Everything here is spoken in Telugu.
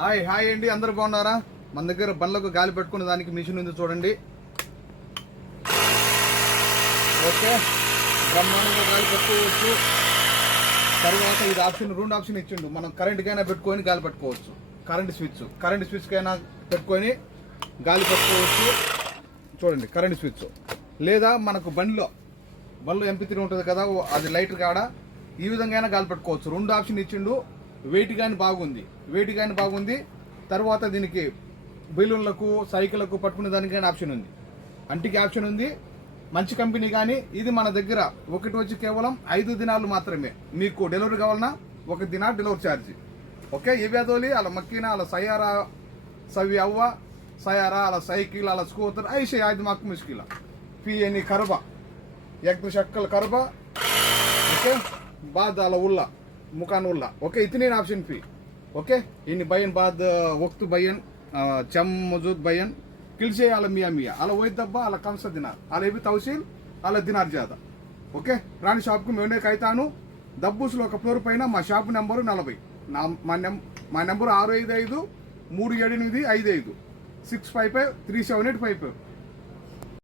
హాయ్ అండి, అందరు బాగున్నారా? మన దగ్గర బండ్లకు గాలి పెట్టుకునే దానికి మిషన్ ఉంది చూడండి. ఓకే, బ్రహ్మాండంగా గాలి పెట్టుకోవచ్చు. తర్వాత ఇది ఆప్షన్, రెండు ఆప్షన్ ఇచ్చిండు. మనం కరెంట్కైనా పెట్టుకొని గాలి పెట్టుకోవచ్చు. కరెంట్ స్విచ్కైనా పెట్టుకొని గాలి పెట్టుకోవచ్చు. చూడండి, కరెంట్ స్విచ్. లేదా మనకు బండిలో MP3 ఉంటుంది కదా, అది లైటర్ కాడ ఈ విధంగా అయినా గాలి పెట్టుకోవచ్చు. రెండు ఆప్షన్ ఇచ్చిండు. వెయిట్ కానీ బాగుంది. తర్వాత దీనికి బెలూన్లకు, సైకిళ్లకు పట్టుకునే దానికైనా ఆప్షన్ ఉంది. అంటికి ఆప్షన్ ఉంది. మంచి కంపెనీ. కానీ ఇది మన దగ్గర ఒకటి వచ్చి కేవలం 5 దినాలు మాత్రమే. మీకు డెలివరీ కావాలన్నా 1 దిన డెలివరీ ఛార్జ్. ఓకే, ఏ వ్యాధోలి అలా మక్కిన అలా సయారా సవి అవ్వ సయారా అలా సైకిల్ అలా స్కూటర్ ఐసే ఆది మాకు ముష్కిల ఫీ ఎన్ని కరబా एक शक्कल करबा. ओके, बाद अला उल्ला मुकान उल्ला. ओके, इतने ऑप्शन फी. ओके, इन बयन बाद वक्त बयन चम मजूद बयन किलसे अला मिया अला वही दब्बा अला कम सा दिनार अला भी तहसील अला दिनार ज्यादा. ओके, रानी షాప్ కు మేనే కైతాను. దబ్బూసులో ఒక ఫ్లోర్ పైన మా షాప్ నెంబరు 40. మా నెంబరు 655 37855 655 37855.